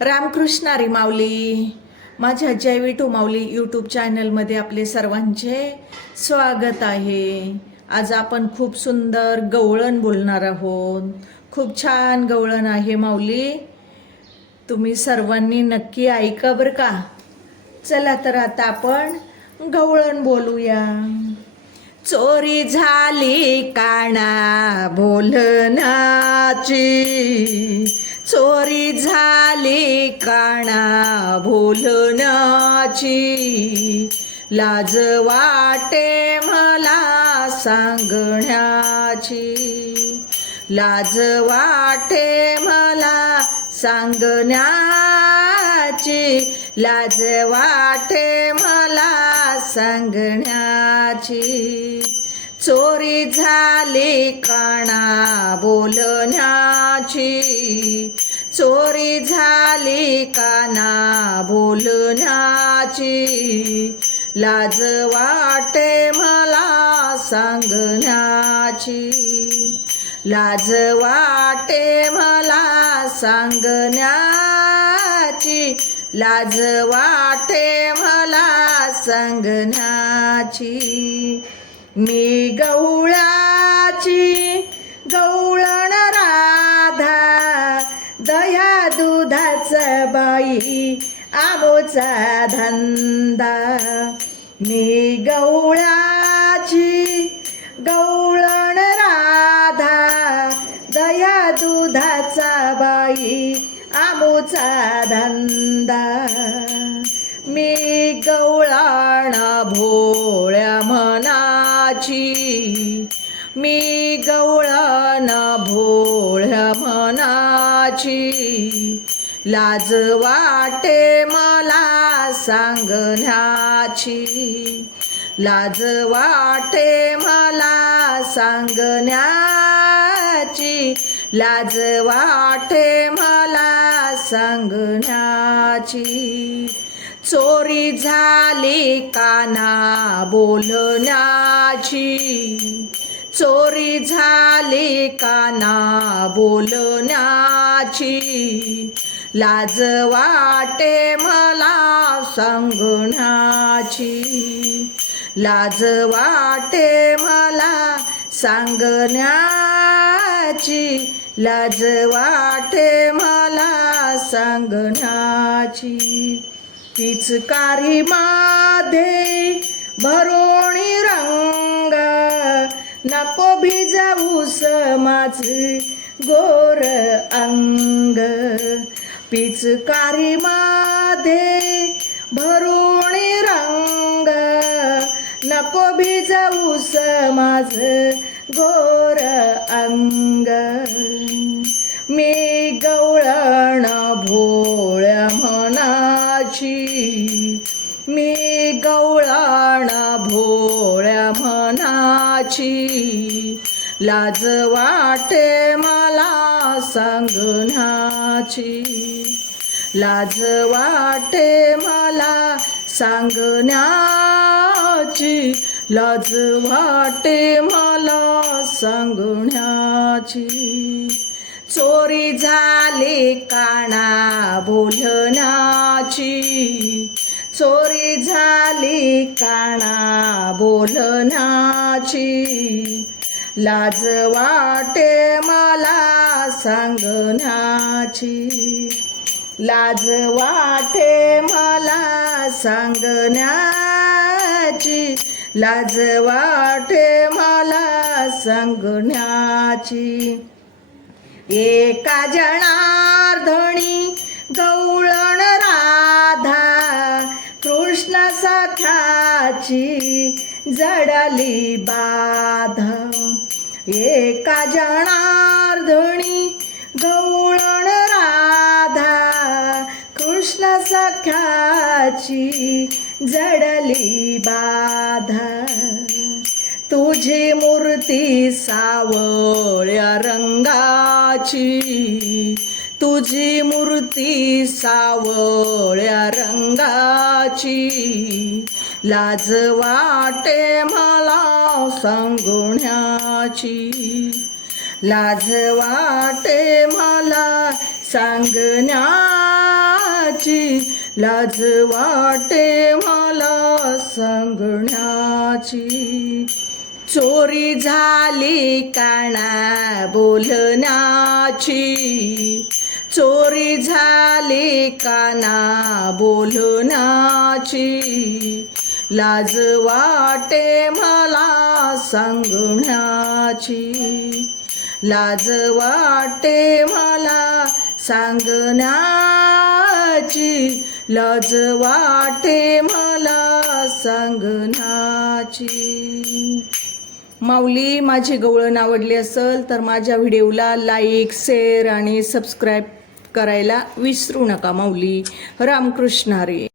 रामकृष्णारी माऊली. माझ्या जैवी to Mauli YouTube चॅनलमध्ये आपले सर्वांचे स्वागत आहे. आज आपण खूप सुंदर गवळण बोलणार आहोत. खूप छान गवळण आहे माऊली. तुम्ही सर्वांनी नक्की ऐका बरं का. चला तर आता आपण गवळण बोलूया. चोरी झाली काना बोलनाची चोरी झा बोलण्याची लाज वाटे मला सांगण्याची. लाज वाटे मला सांगण्याची. लाज वाटे मला सांगण्याची. चोरी झाली काणा बोलण्याची. चोरी झाली काना बोलण्याची? लाज वाटे मला सांगण्याची. लाज वाटे मला सांगण्याची. लाज वाटे मला सांगण्याची. मी गवळाची दुधाचा बाई आमोचा धंदा. मी गवळाची गवळण राधा दया दुधाचा बाई आमोचा धंदा. मी गवळण भोळ्या मनाची मी गवळण भोळ्या मनाची. लाज वाटे मला सांगण्याची. लाज वाटे मला सांगण्याची. लाज वाटे मला सांगण्याची. चोरी झाली काना बोलण्याची. चोरी झाली काना बोलण्याची. लाज वाटे मला सांगण्याची. लाज वाटे मला सांगण्याची. लाज वाटे मला सांगण्याची. पिचकारी माधे भरोणी रंग. नको भिजवूस माझ गोर अंग. पिचकारी माधे भरून रंग. नको भिजाऊस माझ गोर अंग. मी गवळण भोळ्या मनाची. मी गवळण भोळ्या मनाची. लाज वाटे मला सांगण्याची. लाज वाटे मला सांगण्याची. लाज वाटे मला सांगण्याची. चोरी झाली काना बोलण्याची. चोरी झाली काना बोलण्याची. लाज वाटे मला सांगण्याची. लाज वाटे मला सांगण्याची. लाज वाटे मला सांगण्याची. एका जनार्दनी गवळण राधा कृष्ण सख्याची जडली बाधा. एका जनार्दनी गवळण कृष्ण जडली बाधा. तुझी मूर्ती सावळ्या रंगाची. तुझी मूर्ती सावळ्या रंगाची. लाज वाटे मला सांगण्याची. लाज वाटे मला सांगण्या सांगण्याची लाज वाटे मला सांगण्याची. चोरी झाली काना बोलण्याची. चोरी झाली काना बोलण्याची. लाज वाटे मला सांगण्याची. लाज वाटे मला सांगण्याची लाज वाटे मला सांगण्याची माऊली माझी गवळण आवडली असेल तर माझ्या व्हिडिओला लाईक शेअर आणि सबस्क्राईब करायला विसरू नका माऊली. रामकृष्ण हरी.